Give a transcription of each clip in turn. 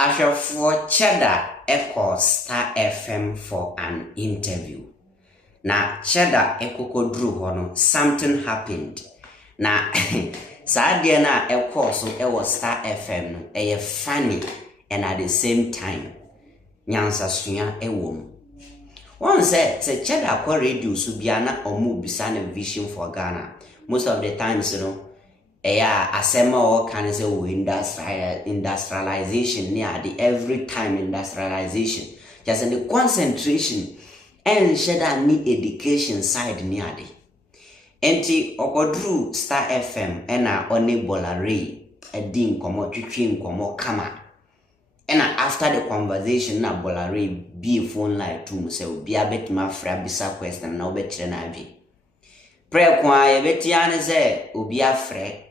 Afia Schwar Cheddar echo Star FM for an interview. Na Cheddar echo drew hono, something happened. Na Sadia na echo so ewo Star FM no eye funny and at the same time nyansa suya ewom. One say Cheddar kwa radio so biana omu bisane vision for Ghana. Most of the times, asema or can say industrialization near the every time industrialization. Just in the concentration and Cheddar need education side near the. Enti okodru Star FM ena one bolare edin komo twitwin komo kama. Ena after the conversation na bolare be phone line to say obi abetuma fra bisa question na obekire na adwe. Prayer kwa yebetiane say obi afre.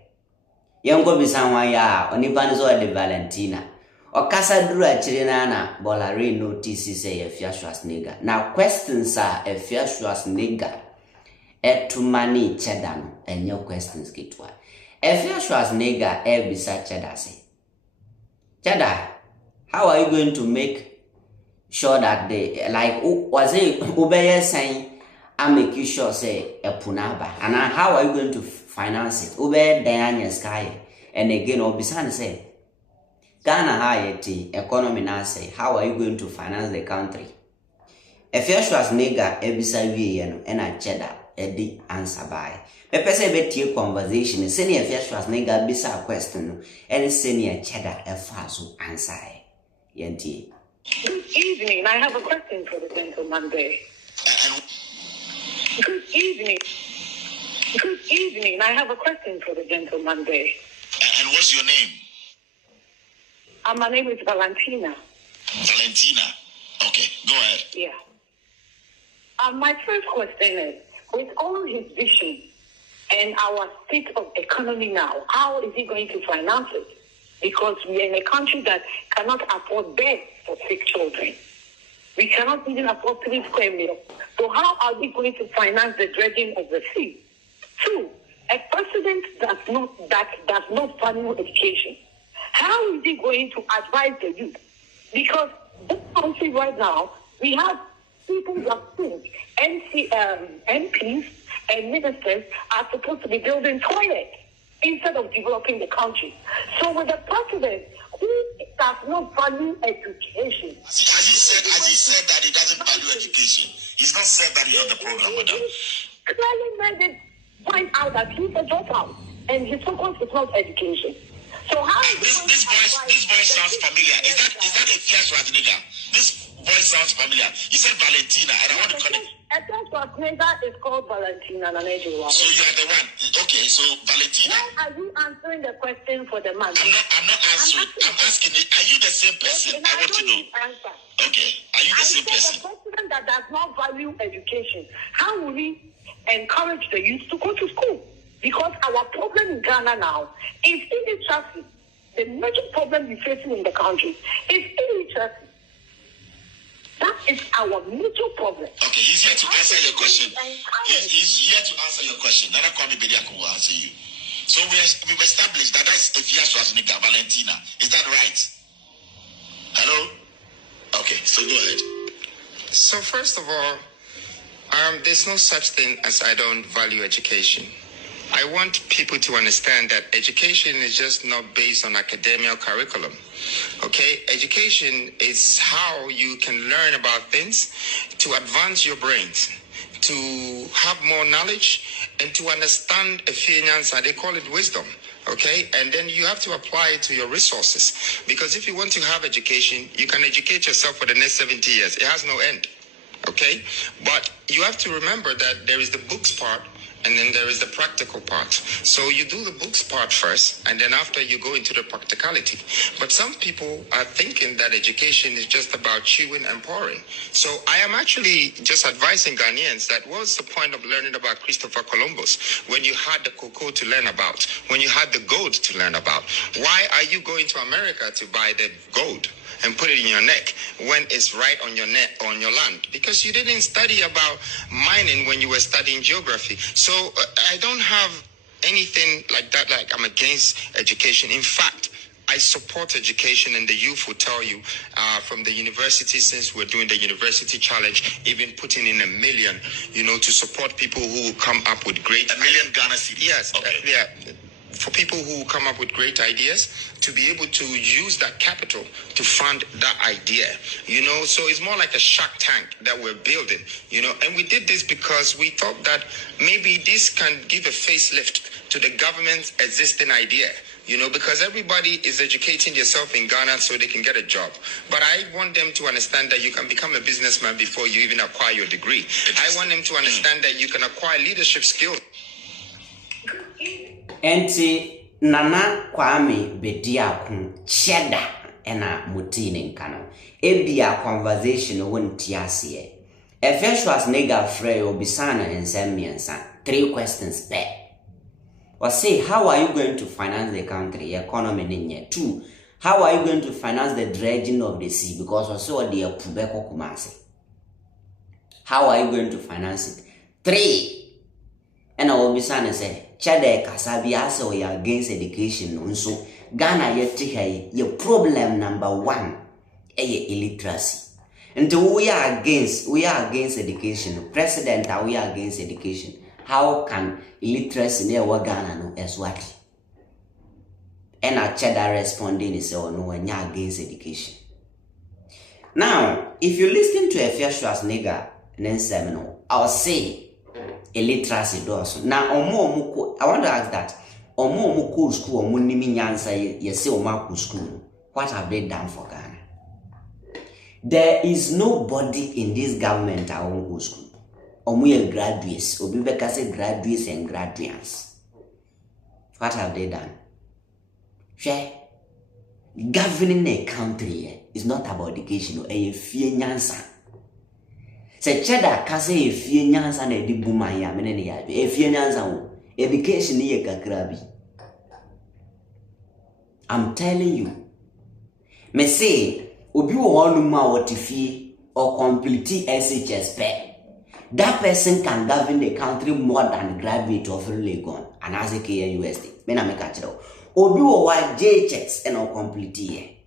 Yengo bisa nwa ya onipa ne so de Valentina. Okasa duru akire na bolare notice say Afia Schwar na questions are Afia Schwar money Cheddar no enyo questions kitwa. Afia Schwar bisa Cheddar say. Cheddar, how are you going to make sure that they like was it obey saying I make you sure say a punaba and how are you going to finance it? Obey Diana Sky and again Obisan say Ghana high economy now say how are you going to finance the country? Afia Schwar ebisa wie no and a Cheddar edi answer by. Me pese betie conversation senior Afia Schwar bisa question no and senior Cheddar efaso answer. Yenti. Good evening. I have a question for the gentleman there. Good evening. Good evening. I have a question for the gentleman there. And what's your name? My name is Valentina. Valentina. Okay, go ahead. Yeah. My first question is, with all his vision and our state of economy now, how is he going to finance it? Because we are in a country that cannot afford beds for sick children. We cannot even afford 3 square meters. So how are we going to finance the dredging of the sea? 2, a president that does not value education. How is he going to advise the youth? Because this country right now, we have people that think MPs and ministers are supposed to be building toilets instead of developing the country. So with a president who does not value education. Has he said that he doesn't value education? He's not said that on the program, madam. Clearly made it point out that he's a dropout and his focus is not education. So how this voice sounds familiar. Is that Afia Schwar? This voice sounds familiar. You said Valentina, and I want to connect. Afia Schwar is called Valentina Nanejua. So you are the one. Okay, so Valentina. Why are you answering the question for the man? I'm not answering. I'm asking it. Are you the same person? Okay, I want to know. Answer. Okay. Are you the same person? A president that does not value education, how will he encourage the youth to go to school? Because our problem in Ghana now is illiteracy. The major problem we're facing in the country is illiteracy. That is our major problem. Okay, he's here to answer your question. He's here to answer your question. Nana Kwame Bediako will answer you. So we've established that that's Afia Schwar, Valentina. Is that right? Hello? Okay, so go ahead. So first of all, there's no such thing as I don't value education. I want people to understand that education is just not based on academic curriculum. Okay? Education is how you can learn about things to advance your brains, to have more knowledge, and to understand a few answers. They call it wisdom. Okay? And then you have to apply it to your resources. Because if you want to have education, you can educate yourself for the next 70 years. It has no end. Okay? But you have to remember that there is the books part, and then there is the practical part. So you do the books part first, and then after you go into the practicality. But some people are thinking that education is just about chewing and pouring. So I am actually just advising Ghanaians that what's the point of learning about Christopher Columbus when you had the cocoa to learn about, when you had the gold to learn about? Why are you going to America to buy the gold and put it in your neck when it's right on your neck, on your land? Because you didn't study about mining when you were studying geography. So I don't have anything like that, like I'm against education. In fact, I support education, and the youth will tell you from the university, since we're doing the university challenge, even putting in $1 million, to support people who will come up with great... $1 million Ghana cedis? Yes. Okay. For people who come up with great ideas, to be able to use that capital to fund that idea, so it's more like a shark tank that we're building, and we did this because we thought that maybe this can give a facelift to the government's existing idea, because everybody is educating themselves in Ghana so they can get a job. But I want them to understand that you can become a businessman before you even acquire your degree. I want them to understand that you can acquire leadership skills. Enti Nana Kwame Bediakun Cheddar ena mutini nkano. Ebia conversation won't yasiye. Afia Schwar nega frey obisana ensemiensa. 3 questions there. Or say, how are you going to finance the country economy ninye? 2, how are you going to finance the dredging of the sea? Because also the Pubeko Kumasi. How are you going to finance it? 3, and I will be say, Cheddar Kasabi ase we against education. So Ghana yet your problem number 1 illiteracy. And we are against education. President we are against education. How can illiteracy near Ghana no as what? And a Cheddar responding is no when you against education. Now, if you listen to Afia Schwar's nigga then seminal, I'll say illiteracy does. Now, I want to ask that. Omo school, omo nimi nyansa yesi omo school. What have they done for Ghana? There is nobody in this government that won't go school. Omo graduates, obibeka say graduates and graduates. What have they done? Share. Governing a country is not about education. A fear nyansa. Se Cheddar kase e fie nyansa na edi buma ya menene ya e fie nyansa wo education ye kakrabi. I'm telling you, me say obi wo honu ma woti fie or complete SHS pay. That person can govern the country more than graduate of Legon and as a KUSD. Me na me catch it. Obi wo wa JHS and or complete ye.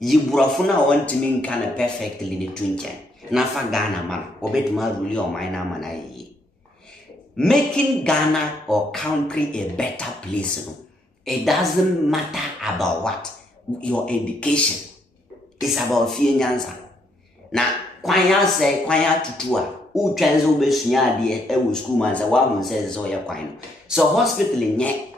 Yiburafuna want to mean kind of perfectly in the twinchen. Nafa Ghana man, obetuma ruli or minor man making Ghana or country a better place. It doesn't matter about what your education. It's about fear nyansa. Na kwanya say kwanya tutua. U transo be sunya de e wo school man say wa hun say so ya kwan. So hospital nye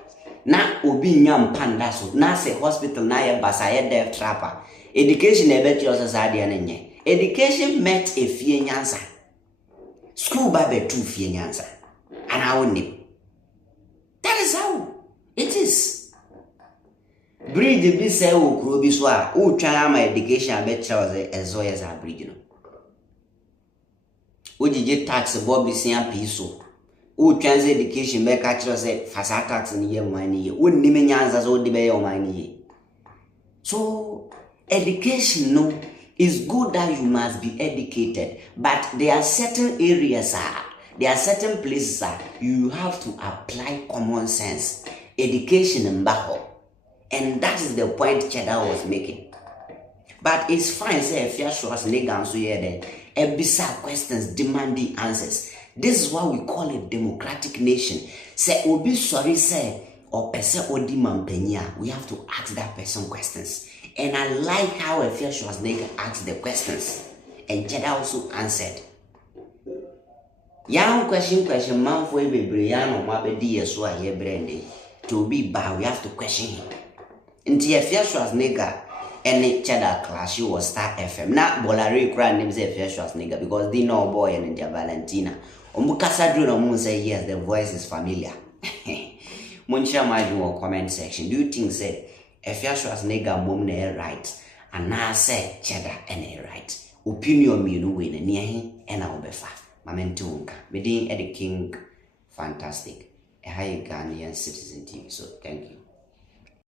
na obi nyam panda so na say hospital na ye basa ye death trapper. Education e bet your society nye. Education met a fear nyansa. School baby 2 fear nyansa. And I won't name. That is how it is. Bridge be say o krobi so a o twa my education bet choose as so as a bridge no. O jije tax Bobby sian piso. O trans education be ka choose fasa tax ni ye money ye. O nime nyansa so de be your money. So education no. It's good that you must be educated, but there are certain areas, there are certain places you have to apply common sense, education in Baho, and that is the point Cheddar was making. But it's fine, say Afia Schwar's nigga so here then, bizarre questions demanding answers. This is what we call a democratic nation. Say obi sorry say or person odi mampenya, we have to ask that person questions. And I like how Afia Schwar's nigga asked the questions. And Cheddar also answered. Young question, man for a baby, young mabedi yeswa ye brande. To be bad, we have to question him. And Afia Schwar's nigga and Cheddar clash was Star FM. Not Bolari crying names Afia Schwar's nigga because they know boy and their Valentina. Omukasa drew no moon say yes, the voice is familiar. Muncha my comment section. Do you think say Afia Schwar's nigga mom na right and now say Cheddar and right opinion me no way near him and I obefa mamentunka me din Eddie King fantastic a high Ghanaian citizen TV. So thank you.